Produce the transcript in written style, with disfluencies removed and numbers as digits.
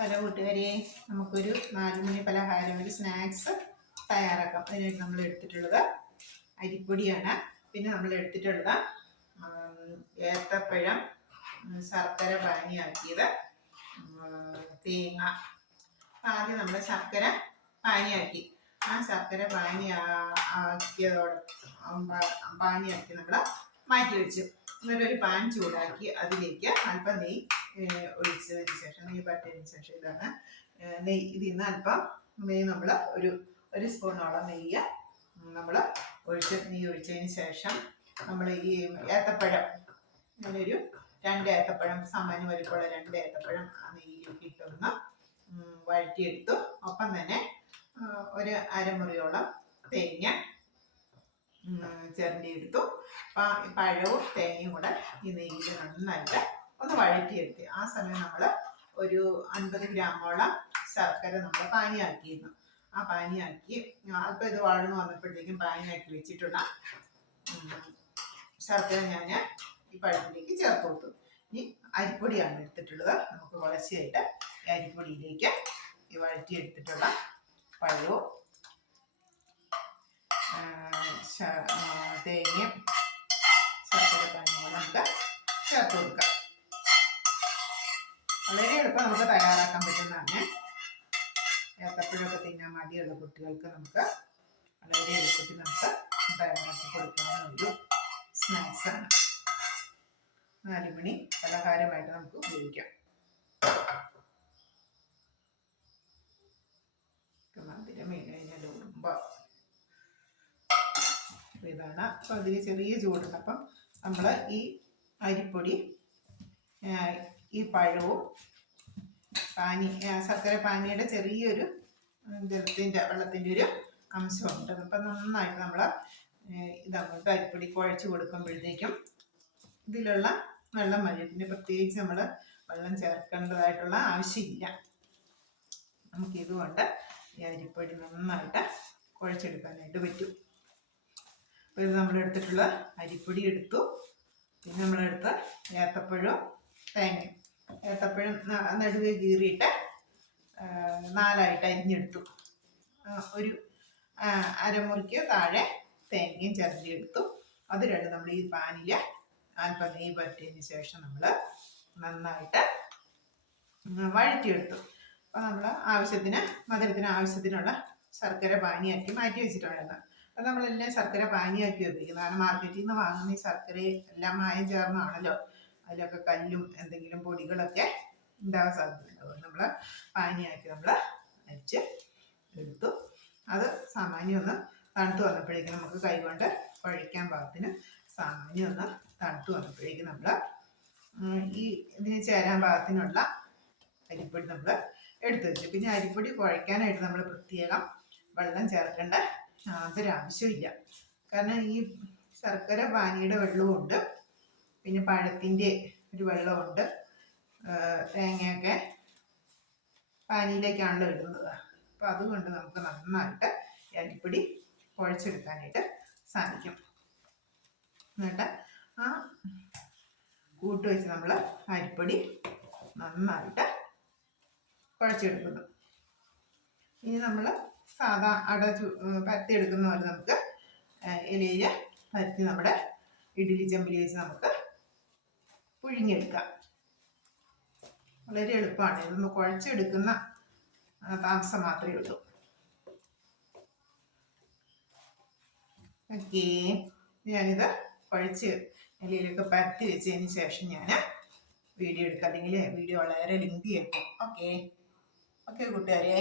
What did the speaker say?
Hello കൂട്ടുകാരെ, നമുക്കൊരു 4 മണി പലഹാരം, ഒരു സ്നാക്സ് തയ്യാറാക്കാം. അതിനായിട്ട് നമ്മൾ എടുത്തിട്ടുള്ളത് അരിപ്പൊടിയാണ്. പിന്നെ നമ്മൾ എടുത്തിട്ടുള്ളത് ഏത്തപ്പഴം, ശർക്കര പാനിയാക്കിയത്, തേങ്ങ. ആദ്യം നമ്മൾ ശർക്കര പാനിയാക്കി, ആ ശർക്കര പാനിയാക്കി നമ്മൾ മാറ്റി വെച്ചു. എന്നിട്ടൊരു പാൻ ചൂടാക്കി അതിലേക്ക് അല്പം നെയ്യ് ഒഴിച്ചതിന് ശേഷം, നെയ്യ് പറ്റതിന് ശേഷം ഇതാണ് നെയ്യ്. ഇതിൽ നിന്ന് അല്പം നെയ്യ് നമ്മൾ ഒരു സ്പൂണോളം നെയ്യ് നമ്മൾ നെയ്യ് ഒഴിച്ചതിന് ശേഷം നമ്മൾ ഈ ഏത്തപ്പഴം, ഞാനൊരു 2 ഏത്തപ്പഴം, സാമാന്യ വലിപ്പമുള്ള 2 ഏത്തപ്പഴം ആ നെയ്യിലേക്ക് ഇട്ടൊന്ന് വഴറ്റിയെടുത്തു. ഒപ്പം തന്നെ ഒരു അരമുറിയോളം തേങ്ങ ചിരണ്ടിയെടുത്തു. പഴവും തേങ്ങയും കൂടെ ഈ നെയ്യിൽ നന്നായിട്ട് ഒന്ന് വഴറ്റിയെടുത്ത് ആ സമയം നമ്മൾ ഒരു 50 ഗ്രാമോളം ശർക്കര നമ്മൾ പാനിയാക്കിയിരുന്നു. ആ പാനിയാക്കി അല്പം ഇത് വഴന്നു വന്നപ്പോഴത്തേക്കും പാനിയാക്കി വെച്ചിട്ടുള്ള ശർക്കര ഞാൻ ഈ പഴത്തിലേക്ക് ചേർത്ത് കൊടുത്തു. ഇനി അരിപ്പൊടിയാണ് എടുത്തിട്ടുള്ളത്. നമുക്ക് കുറച്ചായിട്ട് അരിപ്പൊടിയിലേക്ക് ഈ വഴറ്റിയെടുത്തിട്ടുള്ള പഴവും തേങ്ങയും ശർക്കര പാനിയും കൂടെ നമുക്ക് ചേർത്ത് കൊടുക്കാം. വളരെ എളുപ്പം നമുക്ക് തയ്യാറാക്കാൻ പറ്റുന്നതാണ്. ഏത്തപ്പഴമൊക്കെ തിന്നാൻ മടിയുള്ള കുട്ടികൾക്ക് നമുക്ക് വളരെ എളുപ്പത്തിൽ നമുക്ക് തയ്യാറാക്കി കൊടുക്കാവുന്ന ഒരു സ്നാക്സാണ്. 4 മണി പലഹാരമായിട്ട് നമുക്ക് ഉപയോഗിക്കാം. മധുരം കഴിഞ്ഞാൽ ഇതാണ്. അപ്പം അതിന് ചെറിയ ചൂടുണ്ട്. അപ്പം നമ്മൾ ഈ അരിപ്പൊടി, ഈ പഴവും ശർക്കര പാനിയുടെ ചെറിയൊരു വെള്ളത്തിൻ്റെ ഒരു അംശമുണ്ട്. അപ്പം നന്നായിട്ട് നമ്മൾ ഇതങ്ങോട്ട് അരിപ്പൊടി കുഴച്ച് കൊടുക്കുമ്പോഴത്തേക്കും ഇതിലുള്ള വെള്ളം മതി. പിന്നെ പ്രത്യേകിച്ച് നമ്മൾ വെള്ളം ചേർക്കേണ്ടതായിട്ടുള്ള ആവശ്യമില്ല. നമുക്കിതുകൊണ്ട് ഈ അരിപ്പൊടി നന്നായിട്ട് കുഴച്ചെടുക്കാനായിട്ട് പറ്റും. അപ്പോൾ ഇത് നമ്മളെടുത്തിട്ടുള്ള അരിപ്പൊടി എടുത്തു. പിന്നെ നമ്മളെടുത്ത ഏത്തപ്പഴവും തേങ്ങയും, ഏത്തപ്പഴം നടുവേ കീറിയിട്ട് 4ആയിട്ട് അരിഞ്ഞെടുത്തു. ഒരു അരമുറിക്ക് താഴെ തേങ്ങയും ചിരണ്ടിയെടുത്തു. അത് രണ്ടും നമ്മൾ ഈ പാനിൽ അല്പം നെയ്യ് പറ്റിയതിന് ശേഷം നമ്മൾ നന്നായിട്ട് വഴറ്റിയെടുത്തു. അപ്പോൾ നമ്മൾ മധുരത്തിന് ആവശ്യത്തിനുള്ള ശർക്കര പാനിയാക്കി മാറ്റി വെച്ചിട്ടുണ്ടായിരുന്നു. അപ്പം നമ്മളെല്ലാം ശർക്കര പാനിയാക്കി ഉപയോഗിക്കുന്നത്. കാരണം മാർക്കറ്റിൽ നിന്ന് വാങ്ങുന്ന ഈ ശർക്കര എല്ലാം മായം ചേർന്നാണല്ലോ. അതിലൊക്കെ കല്ലും എന്തെങ്കിലും പൊടികളൊക്കെ ഉണ്ടാകാൻ സാധ്യതയുണ്ടാവും. നമ്മൾ പാനിയാക്കി നമ്മൾ അരിച്ച് എടുത്തു. അത് സാമാന്യം ഒന്ന് തണുത്ത് വന്നപ്പോഴേക്കും നമുക്ക് കൈകൊണ്ട് കുഴയ്ക്കാൻ പാകത്തിന് സാമാന്യം ഒന്ന് തണുത്ത് വന്നപ്പോഴേക്കും നമ്മൾ ഇതിന് ചേരാൻ പാകത്തിനുള്ള അരിപ്പൊടി നമ്മൾ എടുത്തു വെച്ചു. പിന്നെ അരിപ്പൊടി കുഴയ്ക്കാനായിട്ട് നമ്മൾ പ്രത്യേകം വെള്ളം ചേർക്കേണ്ട യാതൊരു ആവശ്യമില്ല. കാരണം ഈ ശർക്കര പാനിയുടെ വെള്ളമുണ്ട്, പിന്നെ പഴത്തിൻ്റെ ഒരു വെള്ളമുണ്ട്, തേങ്ങയൊക്കെ പാനിയിലേക്കാണല്ലോ ഇടുന്നത്. അപ്പോൾ അതുകൊണ്ട് നമുക്ക് നന്നായിട്ട് അരിപ്പൊടി കുഴച്ചെടുക്കാനായിട്ട് സാധിക്കും. എന്നിട്ട് ആ കൂട്ട് വെച്ച് നമ്മൾ അരിപ്പൊടി നന്നായിട്ട് കുഴച്ചെടുക്കുന്നു. ഇനി നമ്മൾ സാധാ പരത്തിയെടുക്കുന്ന പോലെ നമുക്ക് ഇലയിൽ പരത്തി നമ്മുടെ ഇഡ്ഡലി ചെമ്പിൽ വെച്ച് നമുക്ക് പുഴുങ്ങിയെടുക്കാം. വളരെ എളുപ്പമാണ്. ഇതൊന്ന് കുഴച്ചെടുക്കുന്ന താമസം മാത്രമേ ഉള്ളൂ. ഓക്കേ, ഞാനിത് കുഴച്ച് ഇലയിലൊക്കെ പരത്തി വെച്ചതിന് ശേഷം ഞാൻ വീഡിയോ എടുക്കാം. അല്ലെങ്കിൽ വീഡിയോ വളരെ ലെങ്തി ആയിരിക്കും. ഓക്കെ കൂട്ടുകാരെ.